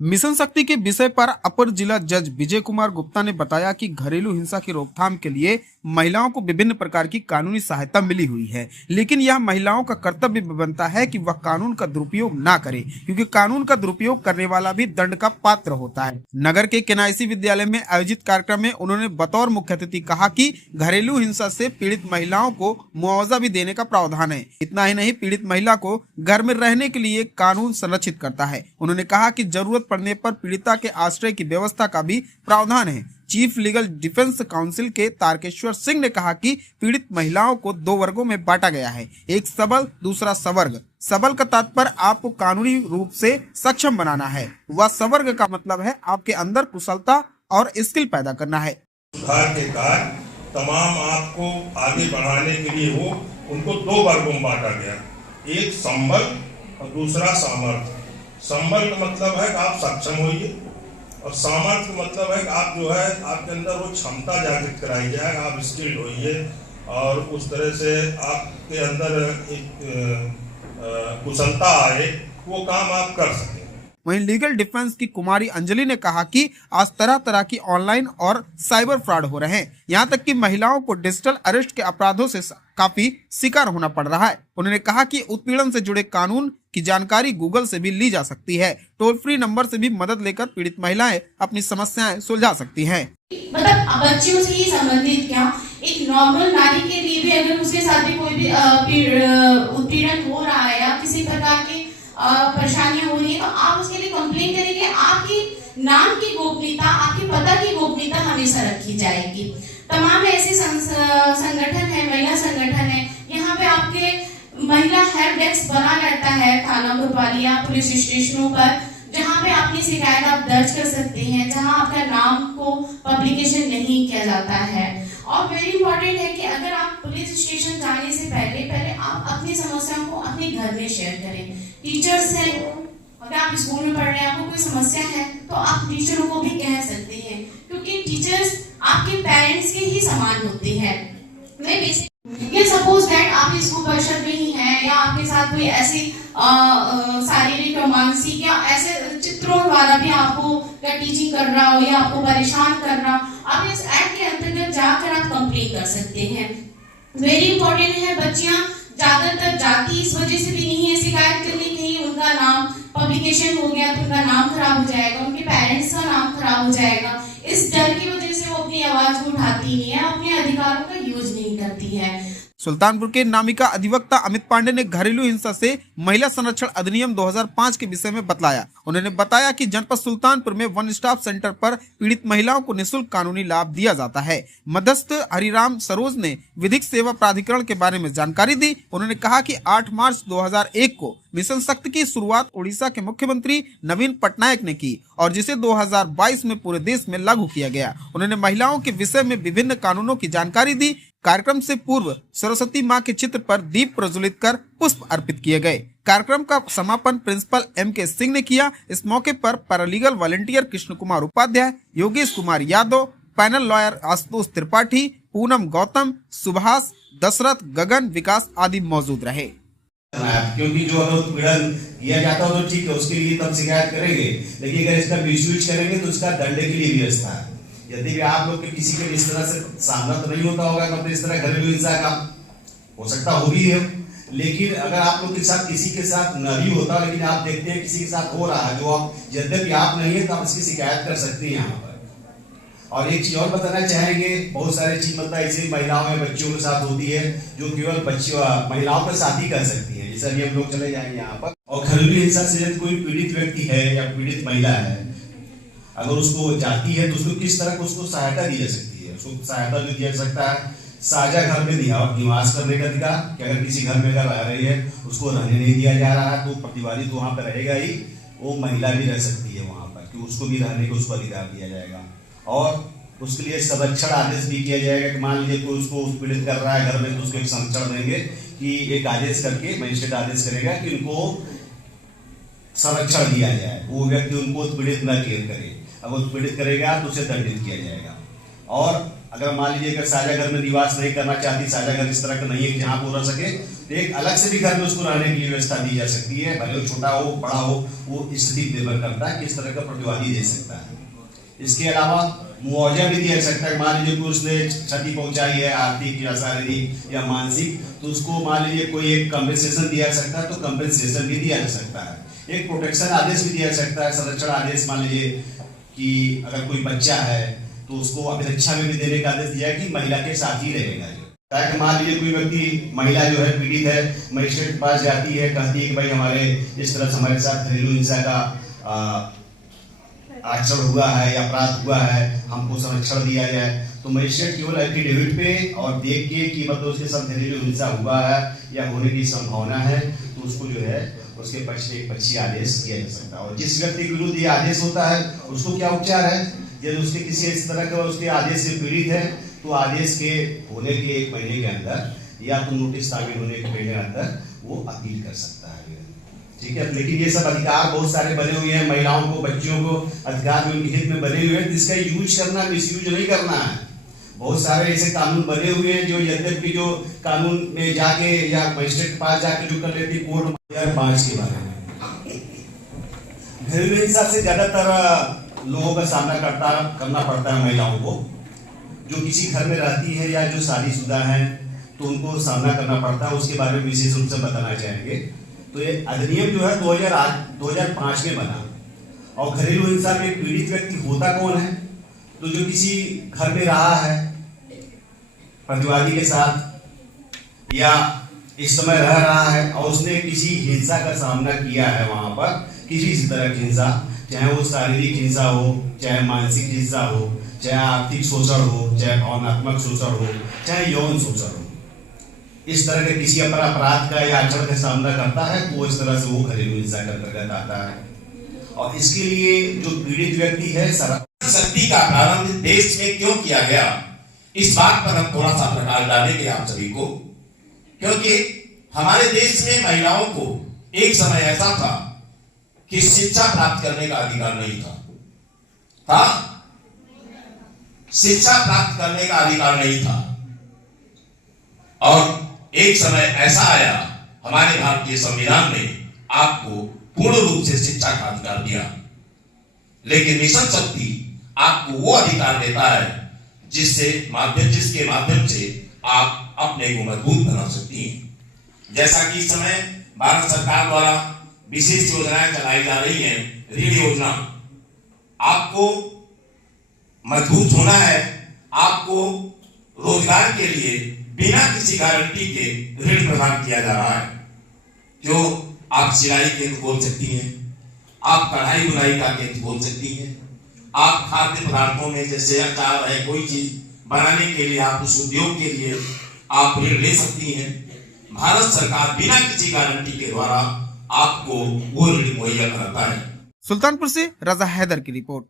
Mission शक्ति के विषय पर अपर जिला जज विजय कुमार गुप्ता ने बताया कि घरेलू हिंसा की रोकथाम के लिए महिलाओं को विभिन्न प्रकार की कानूनी सहायता मिली हुई है, लेकिन यह महिलाओं का कर्तव्य भी बनता है कि वह कानून का दुरुपयोग ना करे, क्योंकि कानून का दुरुपयोग करने वाला भी दंड का पात्र होता है। नगर के केनाईसी विद्यालय में आयोजित कार्यक्रम में उन्होंने बतौर मुख्य अतिथि कहा कि घरेलू हिंसा से पीड़ित महिलाओं को मुआवजा भी देने का प्रावधान है। इतना ही नहीं, पीड़ित महिला को घर में रहने के लिए कानून संरक्षित करता है। उन्होंने कहा कि जरूरत पड़ने पर पीड़िता के आश्रय की व्यवस्था का भी प्रावधान है। चीफ लीगल डिफेंस काउंसिल के तारकेश्वर सिंह ने कहा कि पीड़ित महिलाओं को दो वर्गों में बांटा गया है, एक सबल, दूसरा सवर्ग। सबल का तात्पर्य आपको कानूनी रूप से सक्षम बनाना है, वह सवर्ग का मतलब है आपके अंदर कुशलता और स्किल पैदा करना है। सुधार के कार्य तमाम आपको आगे बढ़ाने के लिए हो, उनको दो वर्गों में बांटा गया, एक संबल और दूसरा सामर्थ्य। संबल का मतलब है कि आप सक्षम होइए और सामर्थ्य का मतलब है कि आप जो है आपके अंदर वो क्षमता जागृत कराई जाए, आप स्किल्ड होइए और उस तरह से आपके अंदर एक कुशलता आए, वो काम आप कर सकें। वहीं लीगल डिफेंस की कुमारी अंजलि ने कहा कि आज तरह तरह की ऑनलाइन और साइबर फ्रॉड हो रहे हैं, यहाँ तक कि महिलाओं को डिजिटल अरेस्ट के अपराधों से काफी शिकार होना पड़ रहा है। उन्होंने कहा कि उत्पीड़न से जुड़े कानून की जानकारी गूगल से भी ली जा सकती है। टोल फ्री नंबर से भी मदद लेकर पीड़ित महिलाएं अपनी समस्याएं सुलझा सकती हैं। मतलब बच्चियों से ही संबंधित क्या, एक नॉर्मल नारी के लिए भी अगर उसके साथ भी कोई भी उत्पीड़न हो रहा है या किसी प्रकार की परेशानियां हो रही है, तो आप उसके लिए कंप्लेन करेंगे, आपकी नाम की गोपनीयता, आपके पता की गोपनीयता हमेशा रखी जाएगी। तमाम ऐसे संगठन है, महिला संगठन है, यहाँ पे आपके महिला हेल्प डेस्क बना रहता है थाना कोतवाली या पुलिस स्टेशनों पर, जहाँ पे आपकी शिकायत आप दर्ज कर सकते हैं, जहाँ आपका नाम को पब्लिकेशन नहीं किया जाता है। और वेरी इंपॉर्टेंट है कि अगर आप पुलिस स्टेशन जाने से पहले आप अपनी समस्याओं को अपने घर में शेयर करें। टीचर्स हैं, अगर आप स्कूल में पढ़ रहे हैं, आपको कोई समस्या है तो आप टीचरों को भी कह सकते हैं, क्योंकि टीचर्स आपके पेरेंट्स के ही समान होते हैं। मैं बेसिक सपोज दैट आप स्कूल परिषद में ही हैं या आपके साथ कोई ऐसी शारीरिक या मानसिक या ऐसे चित्रों द्वारा भी आपको या टीचिंग कर रहा हो या आपको परेशान कर रहा हो, आप इस एक्ट के अंतर्गत जाकर आप कंप्लेन कर सकते हैं। वेरी इंपॉर्टेंट है, बच्चियां ज्यादातर जाती इस वजह से भी नहीं है शिकायत करने की, उनका नाम पब्लिकेशन हो गया तो उनका नाम खराब हो जाएगा, उनके पेरेंट्स का नाम खराब हो जाएगा। इस डर की वजह से वो अपनी आवाज को उठाती नहीं है, अपने अधिकारों का यूज नहीं करती है। सुल्तानपुर के नामिका अधिवक्ता अमित पांडे ने घरेलू हिंसा से महिला संरक्षण अधिनियम 2005 के विषय में बताया। उन्होंने बताया कि जनपद सुल्तानपुर में वन स्टॉप सेंटर पर पीड़ित महिलाओं को निःशुल्क कानूनी लाभ दिया जाता है। मध्यस्थ हरिराम सरोज ने विधिक सेवा प्राधिकरण के बारे में जानकारी दी। उन्होंने कहा कि 8 मार्च 2001 को मिशन शक्ति की शुरुआत उड़ीसा के मुख्यमंत्री नवीन पटनायक ने की और जिसे 2022 में पूरे देश में लागू किया गया। उन्होंने महिलाओं के विषय में विभिन्न कानूनों की जानकारी दी। कार्यक्रम से पूर्व सरस्वती मां के चित्र पर दीप प्रज्वलित कर पुष्प अर्पित किए गए। कार्यक्रम का समापन प्रिंसिपल M.K. सिंह ने किया। इस मौके पर paralegal volunteer Krishna Kumar Upadhyay, Yogesh Kumar Yadav, panel lawyer Ashutosh Tripathi, Poonam Gautam, Subhash, Dasharath, Gagan, Vikas आदि मौजूद रहे। क्योंकि जो अगर उत्पीड़न किया जाता हो तो ठीक है, उसके लिए तब शिकायत करेंगे, लेकिन अगर इसका मिसयूज करेंगे तो उसका दंड के लिए व्यवस्था है। यदि भी आप लोग के किसी के इस तरह से सामना तो नहीं होता होगा, मतलब इस तरह घरेलू हिंसा का हो सकता हो भी है, लेकिन अगर आप लोग के साथ किसी के साथ न भी होता, लेकिन आप देखते हैं किसी के साथ हो रहा है, जो आप यद्यपि आप नहीं है तो आप इसकी शिकायत कर सकते हैं यहाँ पर। और एक चीज और बताना चाहेंगे, बहुत सारी चीज मतलब ऐसी महिलाओं या बच्चियों के साथ होती है जो केवल बच्चियों महिलाओं के साथ ही कर सकती है। जैसे अभी हम लोग चले जाएंगे यहाँ पर। और घरेलू हिंसा से यदि कोई पीड़ित व्यक्ति है या पीड़ित महिला है, अगर उसको जाती है तो उसको किस तरह उसको सहायता दी जा सकती है। उसको सहायता भी दिया जा सकता है साझा घर में निवास करने का अधिकार, कि अगर किसी घर में अगर रह रही है उसको रहने नहीं दिया जा रहा है तो प्रतिवादी तो वहाँ पर रहेगा ही, वो महिला भी रह सकती है वहाँ पर, कि उसको भी रहने का उसको अधिकार दिया जाएगा। और उसके लिए संरक्षण आदेश भी किया जाएगा कि मान लीजिए कोई उसको पीड़ित कर रहा है घर में, तो उसको एक संरक्षण देंगे कि एक आदेश करके मजिस्ट्रेट आदेश करेगा कि उनको संरक्षण दिया जाए, वो व्यक्ति उनको पीड़ित न करे। अगर पीड़ित करेगा तो उसे दंडित किया जाएगा। और अगर मान लीजिए अगर साझा घर में निवास नहीं करना चाहती, साझा घर इस तरह का नहीं है कि जहाँ वो रह सके, तो एक अलग से भी घर में उसको रहने के लिए व्यवस्था दी जा सकती है, भले वो छोटा हो बड़ा हो, वो स्थिति निर्भर करता है किस तरह का प्रतिवादी दे सकता है। इसके अलावा मुआवजा भी दिया जा सकता है। मान लीजिए कि उसने क्षति पहुंचाई है आर्थिक या शारीरिक या मानसिक, तो उसको मान लीजिए कोई एक कंपेंसेशन दिया जा सकता है, तो कंपेंसेशन भी दिया जा सकता है। एक प्रोटेक्शन आदेश भी दिया जा सकता है, संरक्षण आदेश। मान लीजिए कि अगर कोई बच्चा है तो उसको अभिरक्षा में भी देने का आदेश दिया है कि महिला के साथ ही रहेगा। ताकि मान लीजिए कोई व्यक्ति, महिला जो है पीड़ित है, मजिस्ट्रेट के पास जाती है, कहती है कि भाई हमारे इस तरह से हमारे साथ घरेलू हिंसा का आचरण हुआ है या अपराध हुआ है, हमको संरक्षण दिया जाए, तो मजिस्ट्रेट केवल एफिडेविट पे और देख के कि मतलब उसके साथ घरेलू हिंसा हुआ है या होने की संभावना है, तो उसको जो है उसके पक्ष में एक पक्षी आदेश दिया जा सकता है। और जिस व्यक्ति के विरुद्ध ये आदेश होता है उसको क्या उपचार है, यदि उसके किसी इस तरह का उसके आदेश से पीड़ित है, तो आदेश के होने के 1 महीने के अंदर या तो नोटिस तामील होने के महीने के अंदर वो अपील कर सकता है। ठीक है, लेकिन ये सब अधिकार बहुत सारे बने हुए हैं, महिलाओं को, बच्चियों को अधिकार उनके हित में बने हुए हैं, जिसका यूज करना, मिसयूज नहीं करना है। बहुत सारे ऐसे कानून बने हुए हैं जो यद्यपि जो कानून में जाके या मजिस्ट्रेट के पास जाके जो कर लेती कोर्ट 2005 के बारे में। घरेलू हिंसा से ज्यादातर लोगों का सामना करना पड़ता है महिलाओं को, जो किसी घर में रहती है या जो शादीशुदा है, तो उनको सामना करना पड़ता है। उसके बारे में विशेष रूप से बताना चाहेंगे। तो ये अधिनियम जो है 2005 में बना, और घरेलू हिंसा में पीड़ित व्यक्ति होता कौन है, तो जो किसी घर में रहा है प्रतिवादी के साथ या इस समय रह रहा है और उसने किसी हिंसा का सामना किया है, वहां पर किसी तरह की हिंसा, चाहे वो शारीरिक हिंसा हो, चाहे मानसिक हिंसा हो, चाहे आर्थिक शोषण हो, चाहे भावनात्मक शोषण हो, चाहे यौन शोषण हो, इस तरह के किसी अपराध का या आचरण का सामना करता है, तो इस तरह से वो घरेलू हिंसा के अंतर्गत आता है। और इसके लिए जो पीड़ित व्यक्ति है, शक्ति का प्रारंभ देश में क्यों किया गया, इस बात पर हम थोड़ा सा प्रकाश डालेंगे आप सभी को। क्योंकि हमारे देश में महिलाओं को एक समय ऐसा था कि शिक्षा प्राप्त करने का अधिकार नहीं था, शिक्षा प्राप्त करने का अधिकार नहीं था। और एक समय ऐसा आया हमारे भारतीय संविधान ने आपको पूर्ण रूप से शिक्षा का अधिकार दिया, लेकिन मिशन शक्ति आपको वो अधिकार देता है जिसके माध्यम से आप अपने को मजबूत बना सकती हैं। जैसा कि इस समय भारत सरकार द्वारा विशेष योजनाएं चलाई जा रही हैं, ऋण योजना, आपको मजबूत होना है, आपको रोजगार के लिए बिना किसी गारंटी के ऋण प्रदान किया जा रहा है। जो आप सिलाई केंद्र खोल सकती हैं, आप कढ़ाई बुनाई का केंद्र खोल सकती हैं, आप खाद्य पदार्थों में जैसे अचार है, कोई चीज बनाने के लिए आप उस उद्योग के लिए आप ऋण ले सकती हैं। भारत सरकार बिना किसी गारंटी के द्वारा आपको वो ऋण मुहैया कराता है। सुल्तानपुर से रजा हैदर की रिपोर्ट।